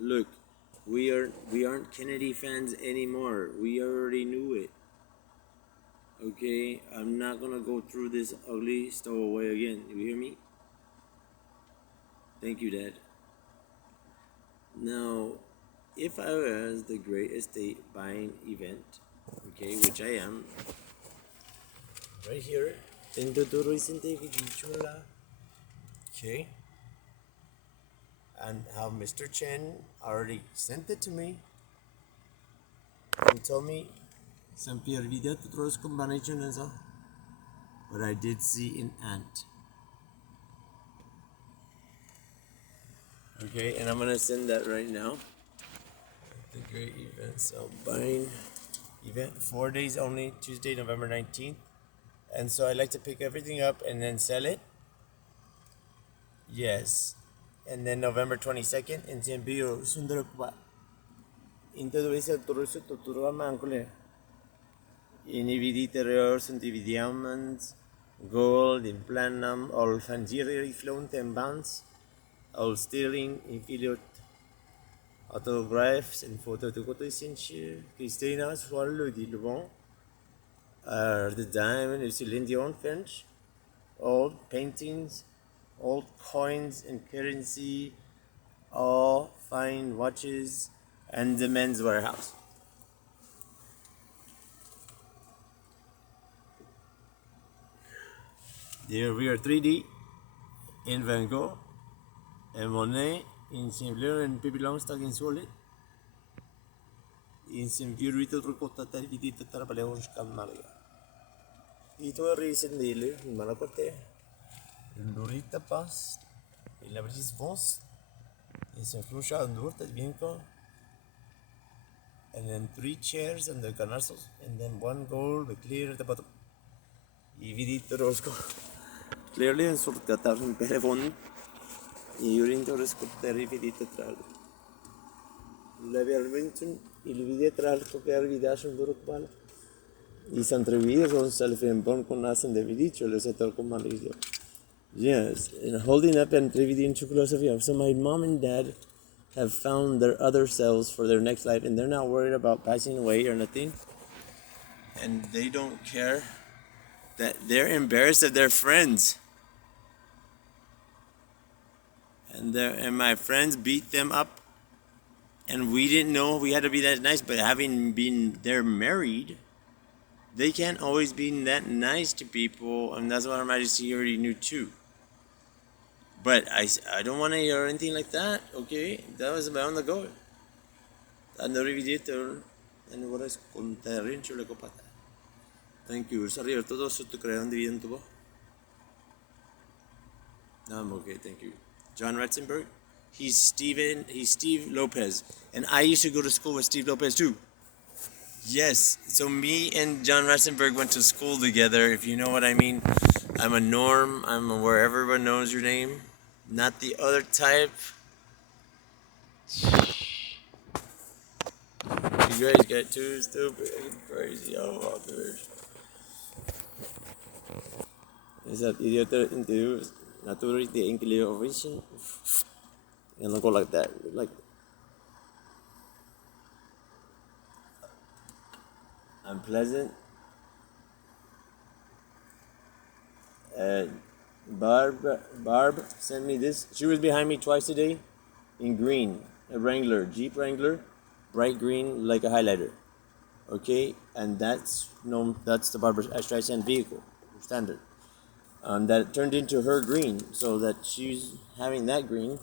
Look, we aren't Kennedy fans anymore. We already knew it. Okay, I'm not gonna go through this ugly stowaway again. You hear me? Thank you, Dad. Now, if I was the great estate buying event, okay, which I am, right here, okay, and how Mr. Chen already sent it to me and told me some video to terus combination and so, but I did see an ant. Okay, and I'm gonna send that right now. The great event, so buying event, 4 days only, Tuesday, November 19th. And so I like to pick everything up and then sell it. Yes. And then November 22nd, in Tiambio, Sundarakba. Into the Visa Turusu to Turamankule. In Ividiteriors and diamonds, gold, in platinum, all Fangiri flown 10 bands, all sterling, inferior autographs and photo to go to Sinchi. Christina swallow the Lubon. The diamond is Celine Dion French. Old paintings, old coins and currency, all fine watches, and the men's warehouse. There we are 3D in Van Gogh and Monet in Saint-Blair and Pippi Longstocking in Solid. In Saint-Vierito Trucota Vidita Tarapaleons Camaria. Ito recently in Malacote, in Lorita Pass, in La Brise Vons, in Saint-Flucha and Durta Vinco, and then 3 chairs and the canastos, and then 1 gold, the clear at the bottom. I vidite Rosco. Clearly, en sortatar in Perevon, I urinto rescopter I vidite tral. La Vermenton, il vide tral copiar vidation Durukbal. I s'entrevides on self in bon con us and the vidicho, le settle con Malaysia. Yes, and holding up and reviding chocolate. So my mom and dad have found their other selves for their next life, and they're not worried about passing away or nothing. And they don't care that they're embarrassed of their friends. And my friends beat them up, and we didn't know we had to be that nice. But having been they're married, they can't always be that nice to people, and that's what Her Majesty already knew too. But I don't want to hear anything like that, okay? That was beyond the goal. And the revidator, and what is contarin chulekopata. Thank you. Sorry, todo su tu crean dividiendo po. No, I'm okay, thank you. John Ratzenberg, he's Steve Lopez. And I used to go to school with Steve Lopez too. Yes, so me and John Ratzenberg went to school together, if you know what I mean. I'm a Norm, I'm a where everyone knows your name. Not the other type. You guys get too stupid and crazy. Oh, dude. Is that idiota interviews? Naturally, the English origin. And I'll go like that. Like, I'm pleasant. Barb sent me this. She was behind me twice today in green. A Wrangler, Jeep Wrangler, bright green like a highlighter. Okay, and that's the Barbara Streisand vehicle, standard. That turned into her green, so that she's having that green.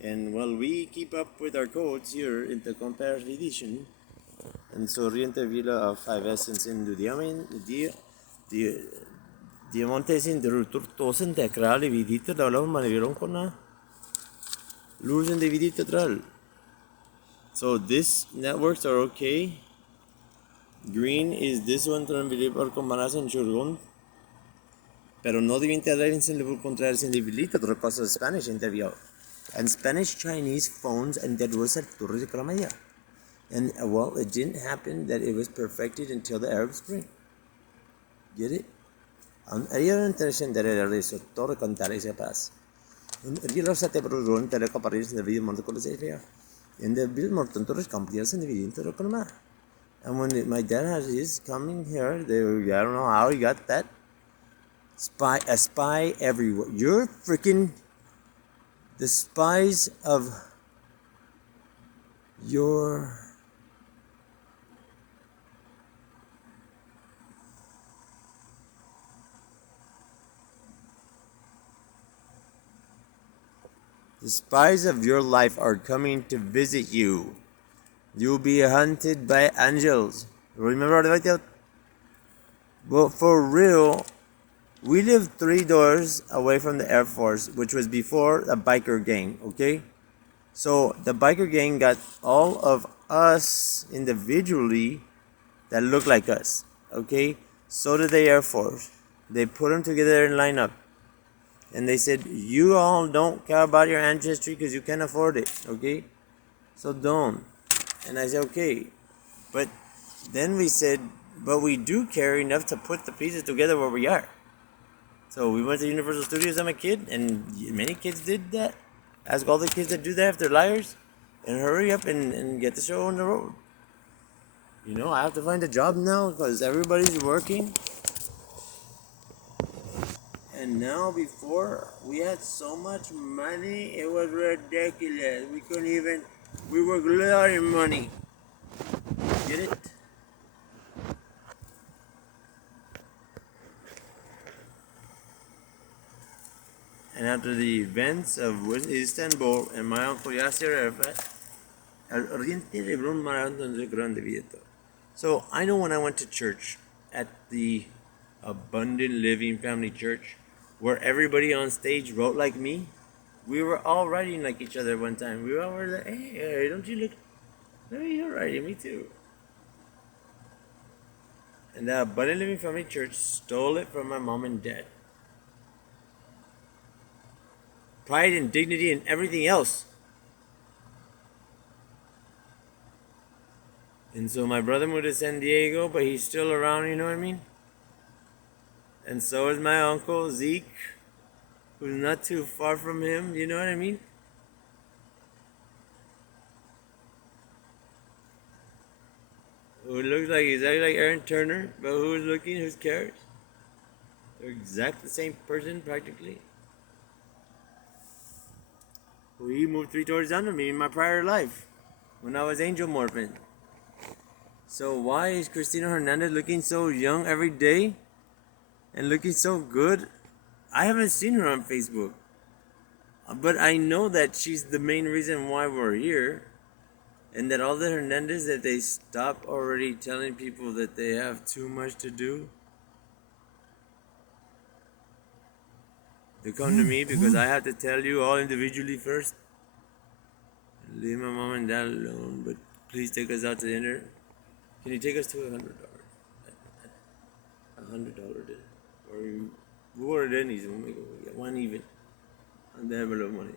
And well, we keep up with our codes here in the comparative edition. And so Riente Villa of 5 Essence in the Diamantes in the Turtosen Tekrali Vidita Dalo Manironcona Losing the Vidita Tral. So this networks are okay. Green is this one from Vilipor Comanas and Churgon. Pero no deben tener en el contrario sin debilita otra cosa Spanish interview. And Spanish Chinese phones and that was at Torre de Cramaya. And well, it didn't happen that it was perfected until the Arab Spring. Get it? Ayer interesting that era reso Torre Cantare se paz. Ayer lo sate produrron telecoparis in the video monte con la in the bill morton to campias and the video to and when my dad has his coming here, I don't know how he got that. A spy everywhere. You're freaking the spies of your life are coming to visit you. You'll be hunted by angels. Remember that? Well, for real, we lived 3 doors away from the Air Force, which was before the biker gang, okay? So the biker gang got all of us individually that looked like us, okay? So did the Air Force. They put them together in lineup. And they said, you all don't care about your ancestry because you can't afford it, okay? So don't. And I said, okay. But then we said, but we do care enough to put the pieces together where we are. So we went to Universal Studios as a kid, and many kids did that. Ask all the kids that do that if they're liars, and hurry up and get the show on the road. You know, I have to find a job now because everybody's working. And now before, we had so much money, it was ridiculous. We were glory money. Get it? And after the events of Istanbul and my uncle Yasser Arafat, so I know when I went to church at the Abundant Living Family Church, where everybody on stage wrote like me, we were all writing like each other one time. We all were like, hey, don't you look, hey, you're writing, me too. And the Abundant Living Family Church stole it from my mom and dad. Pride and dignity and everything else. And so my brother moved to San Diego, but he's still around, you know what I mean? And so is my uncle Zeke, who's not too far from him, you know what I mean? Who looks like exactly like Aaron Turner, but who's looking, who cares? They're exactly the same person practically. He moved 3 doors down from me in my prior life, when I was angel morphing. So why is Cristina Hernandez looking so young every day? And looking so good? I haven't seen her on Facebook. But I know that she's the main reason why we're here. And that all the Hernandez, that they stop already telling people that they have too much to do. They come to me because I have to tell you all individually first. Leave my mom and dad alone, but please take us out to dinner. Can you take us to $100? $100 dinner. Or we'll order Denny's and we'll make it one even. And they have a lot of money.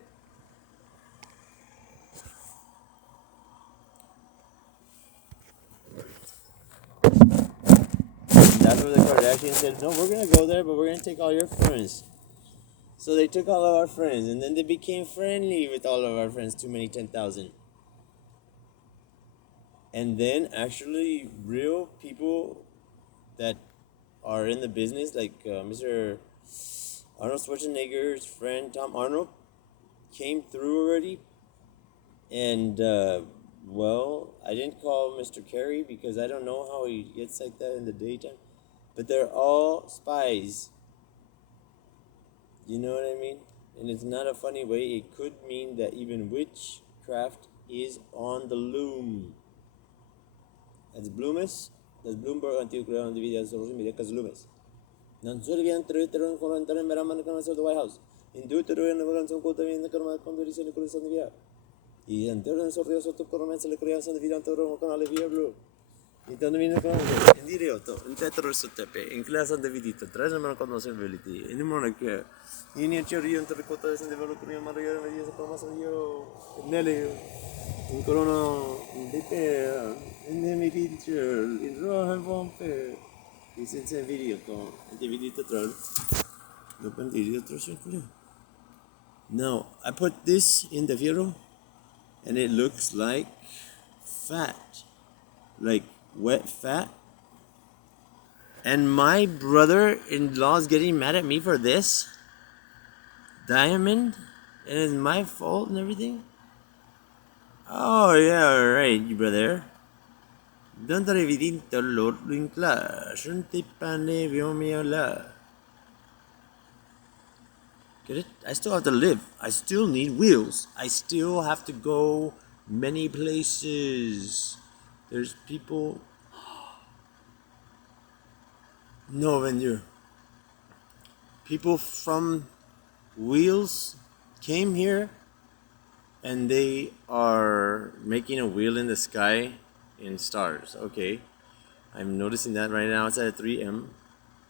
That's where the Kardashians said, no, we're going to go there, but we're going to take all your friends. So they took all of our friends, and then they became friendly with all of our friends, too many 10,000. And then actually real people that are in the business, like Mr. Arnold Schwarzenegger's friend, Tom Arnold, came through already. And, well, I didn't call Mr. Kerry because I don't know how he gets like that in the daytime. But they're all spies. You know what I mean? And it's not a funny way. It could mean that even witchcraft is on the loom. That's Bloomis. That's Bloomberg antiguo creador de vida sobre media que Loomis. Non solo bien trutero con entrar en verano con el White House. In Deutero en la canción cuota bien de carma con dice le corazón de vida. Y entero en sorrió sotto corromance le creación de vida entero con la via blu. Então viene con in dirotto, in tetro sottepe, in classe de vidito, tre non conosce veliti. In modo che in teoria in tre cotta de develop prima Maria vedi se come sono io nelle in corona in in mi picture in roha pompe in senza video con di vidito tra dopo il video tra sempre. Now I put this in the video and it looks like fat, like wet fat. And my brother-in-law is getting mad at me for this diamond, and it's my fault and everything. Oh yeah, right, you brother. Don't revidinto Lord Winkler, shunti pane viomiola. Get it? I still have to live. I still need wheels. I still have to go many places. There's people. No, when you people from Wheels came here and they are making a wheel in the sky in stars. Okay, I'm noticing that right now. It's at 3 m.